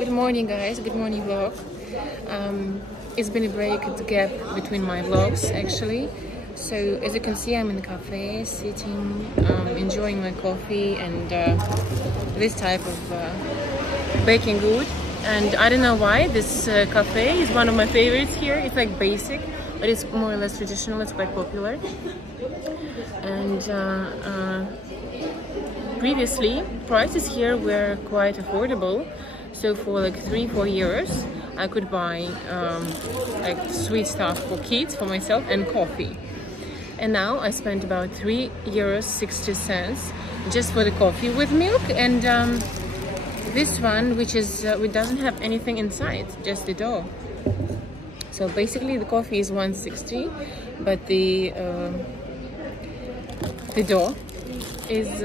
Good morning, guys. Good morning, vlog. It's been a break, a gap between my vlogs, actually. So as you can see, I'm in the cafe, sitting, enjoying my coffee and this type of baking good. And I don't know why this cafe is one of my favorites here. It's like basic, but it's more or less traditional. It's quite popular. And previously, prices here were quite affordable. So for like 3-4 euros, I could buy like sweet stuff for kids, for myself, and coffee. And now I spent about 3.60 euros just for the coffee with milk, and this one, which doesn't have anything inside, just the dough. So basically, the coffee is 1.60, but the dough is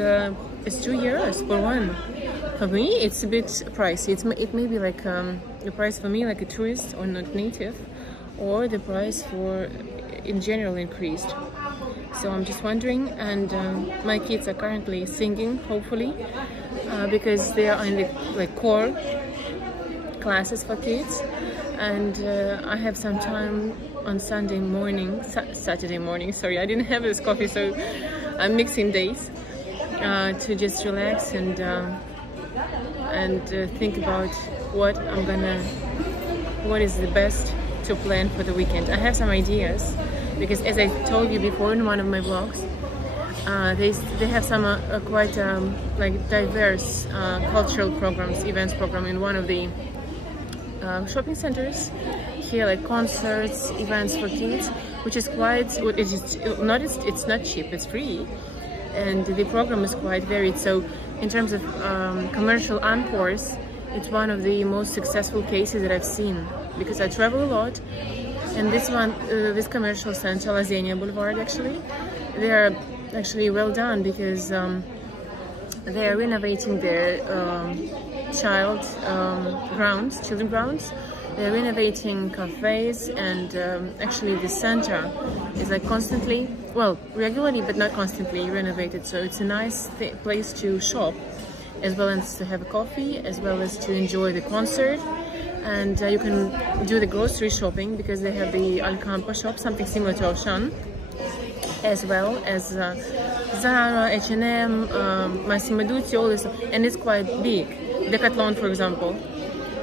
2 euros for one. For me, it's a bit pricey. It may be like the price for me, like a tourist or not native, or the price for in general increased. So I'm just wondering, and my kids are currently singing, hopefully, because they are in the like core classes for kids, and I have some time on Saturday morning. Sorry, I didn't have this coffee, so I'm mixing days to just relax and think about what is the best to plan for the weekend. I have some ideas, because as I told you before in one of my vlogs, they have some quite like diverse cultural events program in one of the shopping centers here, like concerts, events for kids, which is quite, it's not cheap, it's free, and the program is quite varied. So in terms of commercial encores, it's one of the most successful cases that I've seen, because I travel a lot. And this one, this commercial center, Lazenia Boulevard, actually, they are actually well done, because they are renovating their children grounds. They're renovating cafes, and actually the center is like constantly, well, regularly but not constantly renovated. So it's a nice place to shop, as well as to have a coffee, as well as to enjoy the concert. And you can do the grocery shopping, because they have the Alcampo shop, something similar to Auchan, as well as Zara, H&M, Massimo Dutti, all this stuff. And it's quite big. Decathlon, for example.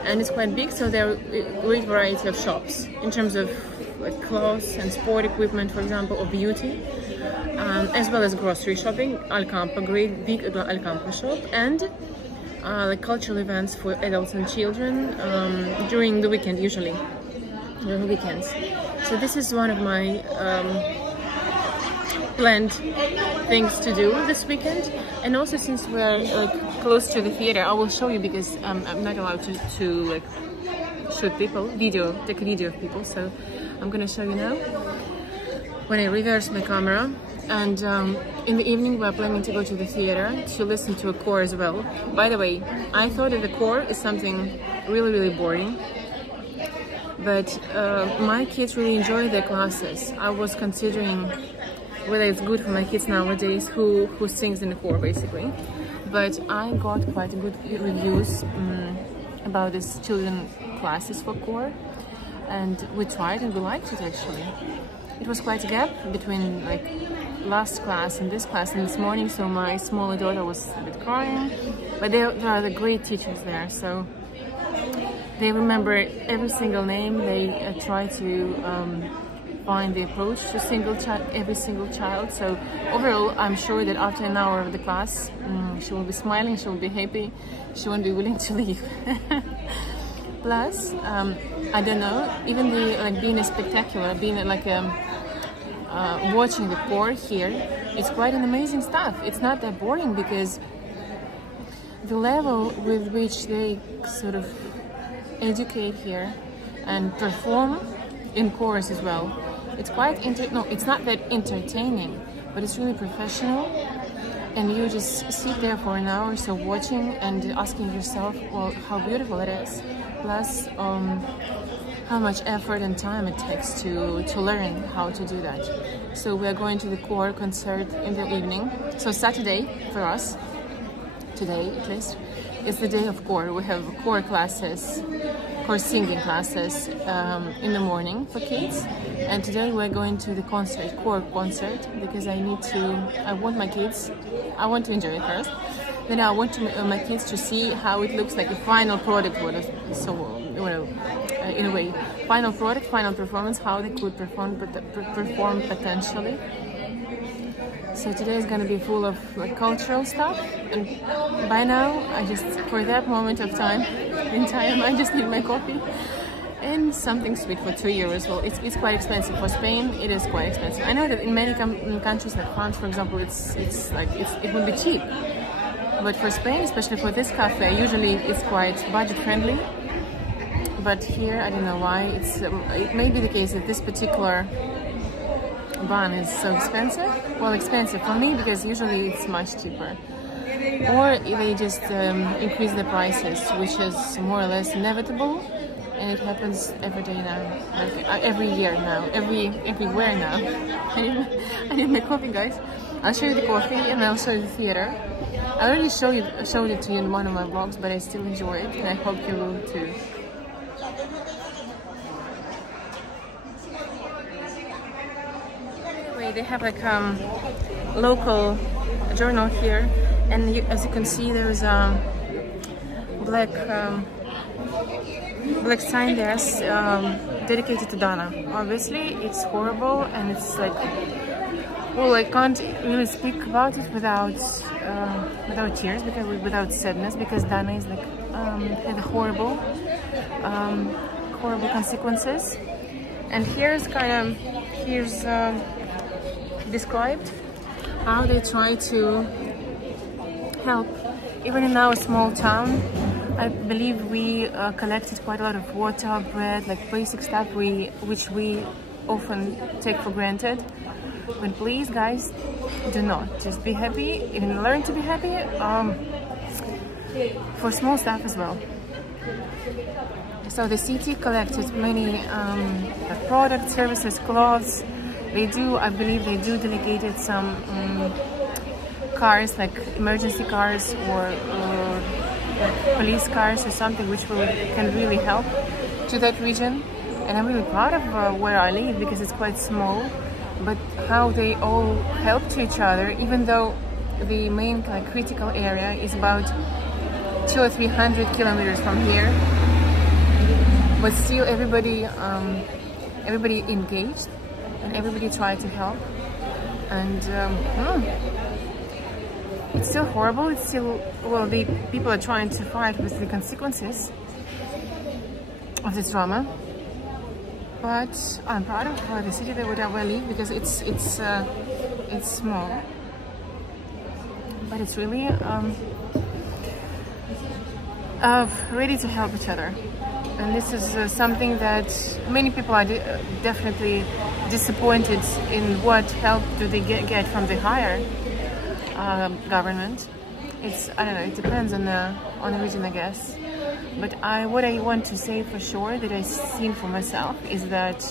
And it's quite big, so there are a great variety of shops in terms of like clothes and sport equipment, for example, or beauty, as well as grocery shopping. Alcampo, great big Alcampo shop, and like cultural events for adults and children during the weekend, usually during weekends. So this is one of my planned things to do this weekend. And also, since we're close to the theater, I will show you, because I'm not allowed to like shoot people, take a video of people. So I'm gonna show you now when I reverse my camera. And in the evening, we're planning to go to the theater to listen to a choir as well. By the way, I thought that the choir is something really, really boring, but my kids really enjoy their classes. I was considering whether it's good for my kids nowadays who sings in the choir, basically. But I got quite good reviews about this children classes for choir, and we tried and we liked it, actually. It was quite a gap between like last class and this class and this morning, so my smaller daughter was a bit crying, but there are the great teachers there, so they remember every single name. They try to find the approach to every single child. So overall, I'm sure that after an hour of the class, she will be smiling, she will be happy, she won't be willing to leave. Plus, I don't know, even being a spectacular, being like watching the choir here, it's quite an amazing stuff. It's not that boring, because the level with which they sort of educate here and perform in chorus as well, it's quite it's not that entertaining, but it's really professional. And you just sit there for an hour or so watching and asking yourself, well, how beautiful it is. Plus, how much effort and time it takes to learn how to do that. So we are going to the choir concert in the evening. So Saturday for us, today at least, It's the day of choir. We have choir classes, choir singing classes in the morning for kids. And today we're going to the concert, choir concert, because I want my kids, I want to enjoy it first. Then I want my kids to see how it looks like a final product, in a way, final product, final performance, how they could perform potentially. So today is going to be full of like cultural stuff, and by now, for that moment of time, I just need my coffee and something sweet for €2. Well, it's quite expensive for Spain. It is quite expensive. I know that in many countries like France, for example, it would be cheap. But for Spain, especially for this cafe, usually it's quite budget friendly. But here, I don't know why. It may be the case that this particular bun is so expensive. Well, expensive for me because usually it's much cheaper. Or they just increase the prices, which is more or less inevitable, and it happens every day now, like every year now, everywhere now. I need my coffee, guys. I'll show you the coffee and I'll show you the theater. I already showed it to you in one of my vlogs, but I still enjoy it, and I hope you will too. Anyway, they have like local journal here, and as you can see, there's a black sign there dedicated to Dana. Obviously, it's horrible, and it's like, well, I can't really speak about it without tears, without sadness, because Dana is like had horrible consequences. And here's described how they try to help. Even in our small town, I believe we collected quite a lot of water, bread, like basic stuff which we often take for granted. But please, guys, do not. Just be happy, even learn to be happy for small stuff as well. So the city collected many products, services, clothes. I believe they do delegated some cars, like emergency cars or police cars or something, which can really help to that region. And I'm really proud of where I live, because it's quite small. But how they all help to each other, even though the main critical area is about 200 or 300 kilometers from here, but still everybody engaged and everybody tried to help. And it's still horrible. It's still, well, the people are trying to fight with the consequences of this drama. But I'm proud of the city that I live, because it's small, but it's really ready to help each other. And this is something that many people are definitely disappointed in. What help do they get from the higher government? I don't know. It depends on the region, I guess. But what I want to say for sure, that I've seen for myself, is that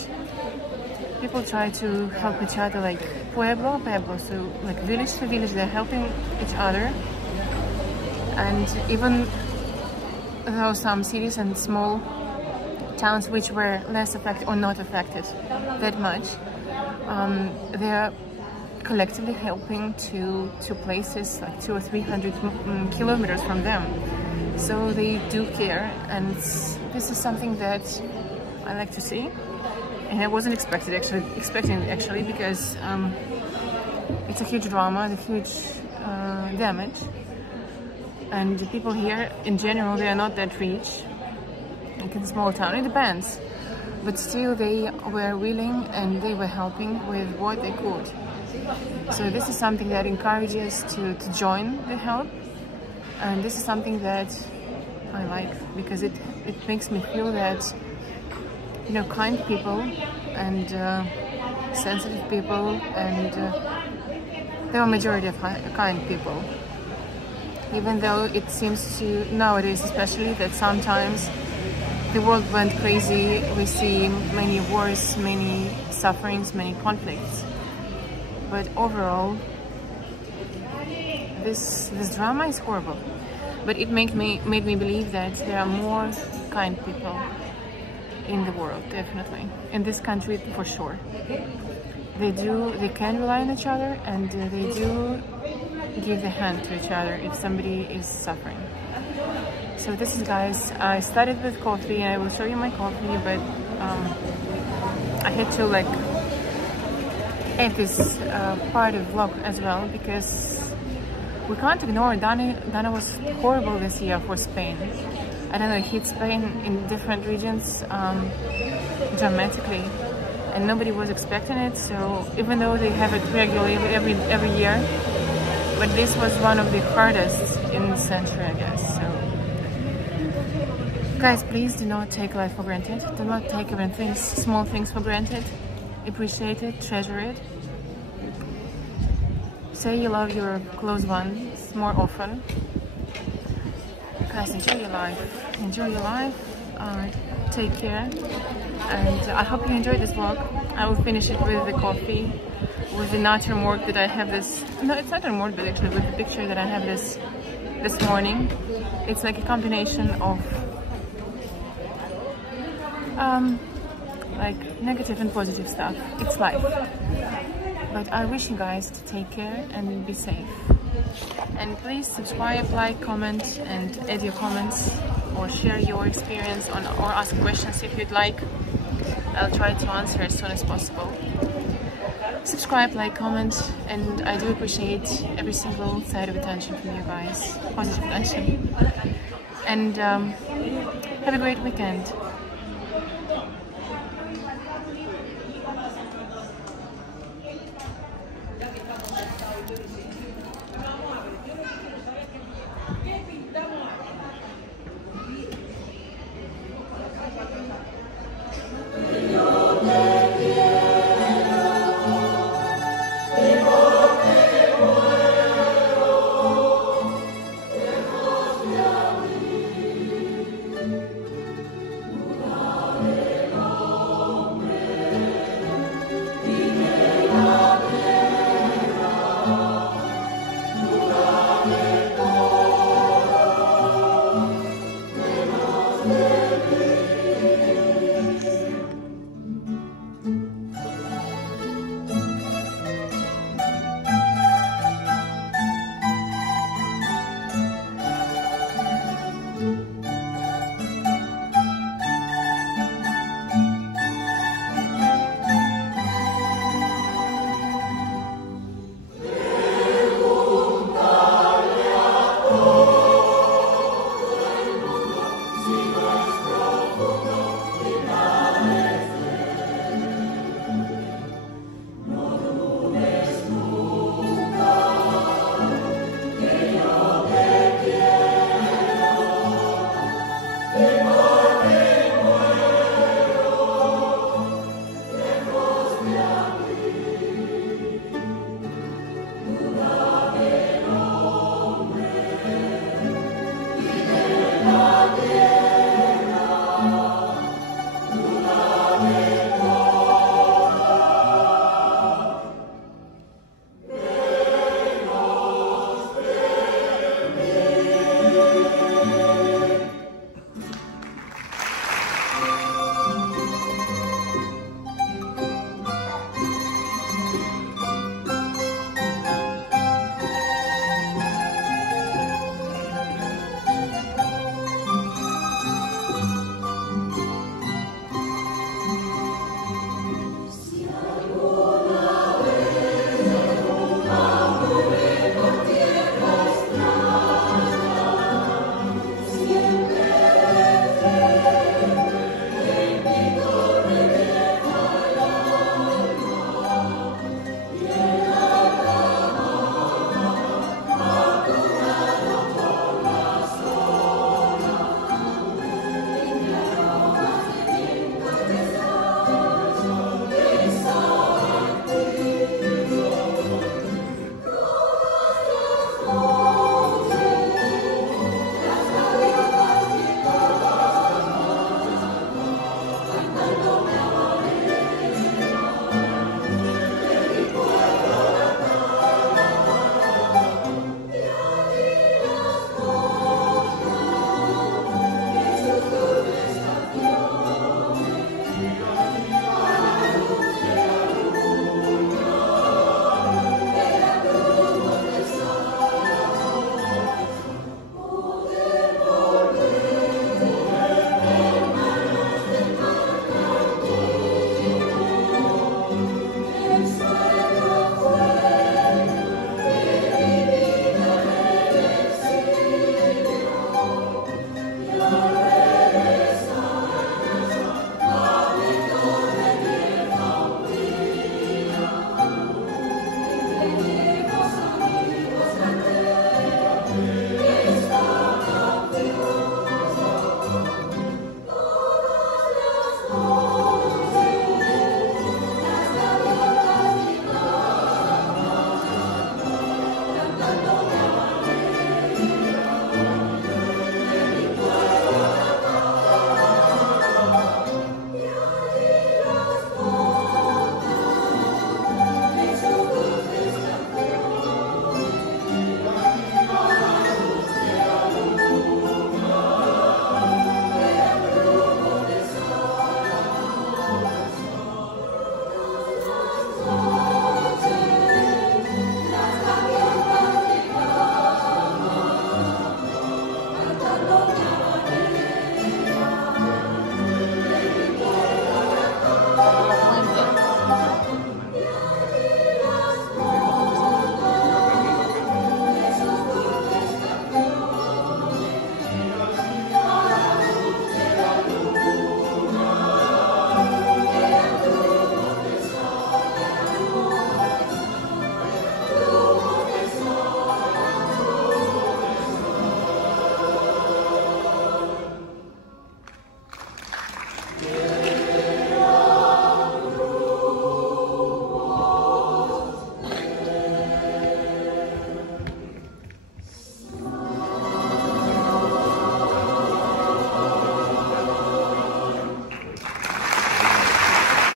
people try to help each other, like pueblo, so like village to village, they're helping each other. And even though some cities and small towns which were less affected or not affected that much, they're collectively helping to places like 200 or 300 kilometers from them. So they do care, and this is something that I like to see, and I wasn't expecting actually, because it's a huge drama, a huge damage, and the people here in general, they are not that rich. Like in a small town, it depends, but still they were willing and they were helping with what they could. So this is something that encourages to join the help. And this is something that I like, because it makes me feel that, you know, kind people and sensitive people, and there are a majority of kind people. Even though it seems to, nowadays especially, that sometimes the world went crazy, we see many wars, many sufferings, many conflicts. But overall, this drama is horrible. but it made me believe that there are more kind people in the world, definitely. In this country, for sure. They can rely on each other, and they do give the hand to each other if somebody is suffering. So this is, guys, I started with coffee, and I will show you my coffee, but I had to like add this part of vlog as well, because we can't ignore Dana was horrible this year for Spain. I don't know, it hit Spain in different regions dramatically, and nobody was expecting it. So even though they have it regularly every year, but this was one of the hardest in the century, I guess. So guys, please do not take life for granted. Do not take even small things for granted. Appreciate it, treasure it. Say you love your close ones more often. Guys, enjoy your life. Enjoy your life. Take care. And I hope you enjoyed this vlog. I will finish it with the coffee, with the naturemort that I have this. No, it's not naturemort, but actually with the picture that I have this morning. It's like a combination of like negative and positive stuff. It's life. But I wish you guys to take care and be safe. And please subscribe, like, comment, and add your comments, or share your experience or ask questions if you'd like. I'll try to answer as soon as possible. Subscribe, like, comment, and I do appreciate every single side of attention from you guys. Positive attention. And have a great weekend.